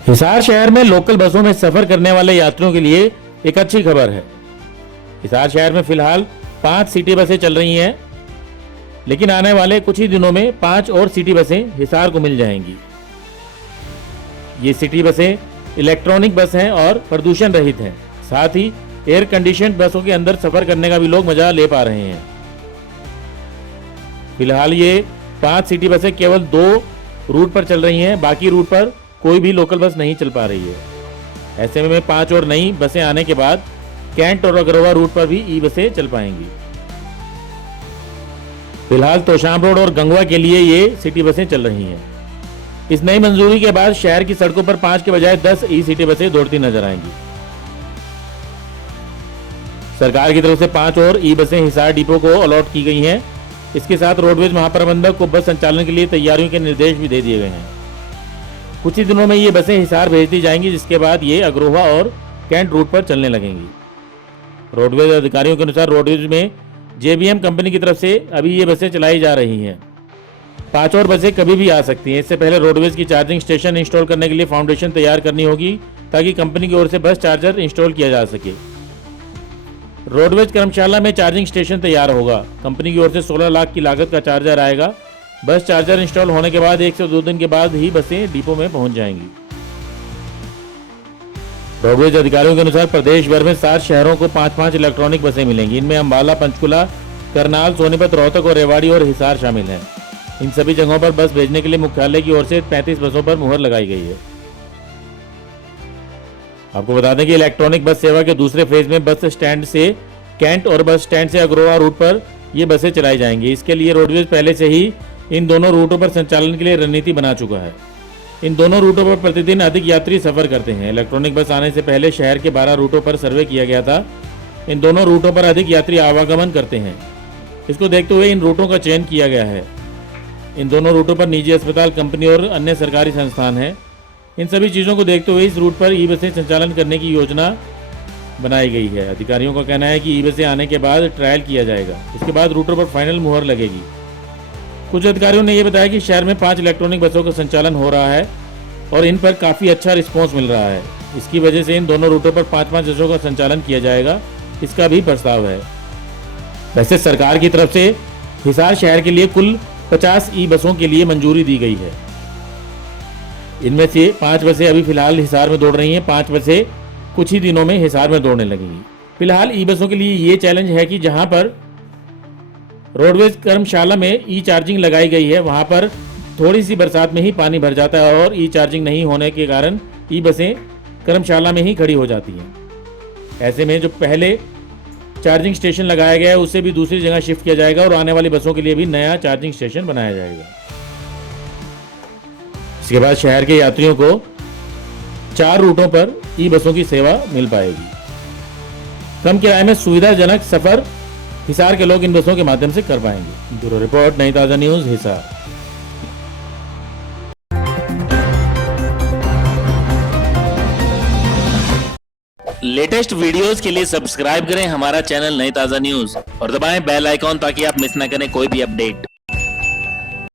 हिसार शहर में लोकल बसों में सफर करने वाले यात्रियों के लिए एक अच्छी खबर है। हिसार शहर में फिलहाल 5 सिटी बसें चल रही हैं, लेकिन आने वाले कुछ ही दिनों में 5 और सिटी बसें हिसार को मिल जाएंगी। ये सिटी बसें इलेक्ट्रॉनिक बस हैं और प्रदूषण रहित हैं। साथ ही एयर कंडीशन बसों के अंदर सफर करने का भी लोग मजा ले पा रहे हैं। फिलहाल ये 5 सिटी बसें केवल 2 रूट पर चल रही हैं, बाकी रूट पर कोई भी लोकल बस नहीं चल पा रही है। ऐसे में 5 और नई बसें आने के बाद कैंट और अग्रवा रूट पर भी ई बसें चल पाएंगी। फिलहाल तोशाम रोड और गंगवा के लिए ये सिटी बसें चल रही हैं। इस नई मंजूरी के बाद शहर की सड़कों पर 5 के बजाय 10 ई सिटी बसें दौड़ती नजर आएंगी। सरकार की तरफ से 5 और ई बसें हिसार डिपो को अलॉट की गई हैं। इसके साथ रोडवेज महाप्रबंधक को बस संचालन के लिए तैयारियों के निर्देश भी दे दिए गए हैं। कुछ ही दिनों में ये बसें हिसार भेज दी जाएंगी, जिसके बाद ये अग्रोहा और कैंट रूट पर चलने लगेंगी। रोडवेज अधिकारियों के अनुसार रोडवेज में जेबीएम कंपनी की तरफ से अभी ये बसें चलाई जा रही हैं। 5 और बसें कभी भी आ सकती हैं। इससे पहले रोडवेज की चार्जिंग स्टेशन इंस्टॉल करने के लिए फाउंडेशन तैयार करनी होगी, ताकि कंपनी की ओर से बस चार्जर इंस्टॉल किया जा सके। रोडवेज कर्मशाला में चार्जिंग स्टेशन तैयार होगा। कंपनी की ओर से 16 लाख की लागत का चार्जर आएगा। बस चार्जर इंस्टॉल होने के बाद 1 से 2 दिन के बाद ही बसें डिपो में पहुंच जाएंगी। रोडवेज अधिकारियों के अनुसार प्रदेश भर में 7 शहरों को 5-5 इलेक्ट्रॉनिक बसें मिलेंगी। इनमें अंबाला, पंचकुला, करनाल, सोनीपत, रोहतक और रेवाड़ी और हिसार शामिल हैं। इन सभी जगहों पर बस भेजने के लिए मुख्यालय की ओर से 35 बसों पर मुहर लगाई गई है। आपको बता दें कि इलेक्ट्रॉनिक बस सेवा के दूसरे फेज में बस स्टैंड से कैंट और बस स्टैंड से अग्रोहा रूट पर ये बसें चलाई जाएंगी। इसके लिए रोडवेज पहले से ही इन दोनों रूटों पर संचालन के लिए रणनीति बना चुका है। इन दोनों रूटों पर प्रतिदिन अधिक यात्री सफर करते हैं। इलेक्ट्रॉनिक बस आने से पहले शहर के 12 रूटों पर सर्वे किया गया था। इन दोनों रूटों पर अधिक यात्री आवागमन करते हैं। इसको देखते हुए इन रूटों का चयन किया गया है। इन दोनों रूटों पर निजी अस्पताल, कंपनी और अन्य सरकारी संस्थान हैं। इन सभी चीज़ों को देखते हुए इस रूट पर ई बसें संचालन करने की योजना बनाई गई है। अधिकारियों का कहना है कि ई बसें आने के बाद ट्रायल किया जाएगा। इसके बाद रूटों पर फाइनल मुहर लगेगी। कुछ अधिकारियों ने यह बताया कि शहर में 5 इलेक्ट्रॉनिक बसों का संचालन हो रहा है और इन पर काफ़ी अच्छा रिस्पॉन्स मिल रहा है। इसकी वजह से इन दोनों रूटों पर 5-5 बसों का संचालन किया जाएगा, इसका भी प्रस्ताव है। वैसे सरकार की तरफ से हिसार शहर के लिए कुल 50 ई बसों के लिए मंजूरी दी गई है। इनमें से 5 बसें अभी फिलहाल हिसार में दौड़ रही हैं। 5 बसें कुछ ही दिनों में हिसार में दौड़ने लगेंगी। फिलहाल ई बसों के लिए ये चैलेंज है कि जहां पर रोडवेज कर्मशाला में ई चार्जिंग लगाई गई है, वहां पर थोड़ी सी बरसात में ही पानी भर जाता है और ई चार्जिंग नहीं होने के कारण ई बसें कर्मशाला में ही खड़ी हो जाती हैं। ऐसे में जो पहले चार्जिंग स्टेशन लगाया गया है उसे भी दूसरी जगह शिफ्ट किया जाएगा और आने वाली बसों के लिए भी नया चार्जिंग स्टेशन बनाया जाएगा। इसके बाद शहर के यात्रियों को 4 रूटों पर ई बसों की सेवा मिल पाएगी। कम किराए में सुविधाजनक सफर हिसार के लोग इन बसों के माध्यम से कर पाएंगे। ब्यूरो रिपोर्ट, नई ताजा न्यूज, हिसार। लेटेस्ट वीडियोस के लिए सब्सक्राइब करें हमारा चैनल नई ताजा न्यूज और दबाएं बेल आइकॉन ताकि आप मिस ना करें कोई भी अपडेट।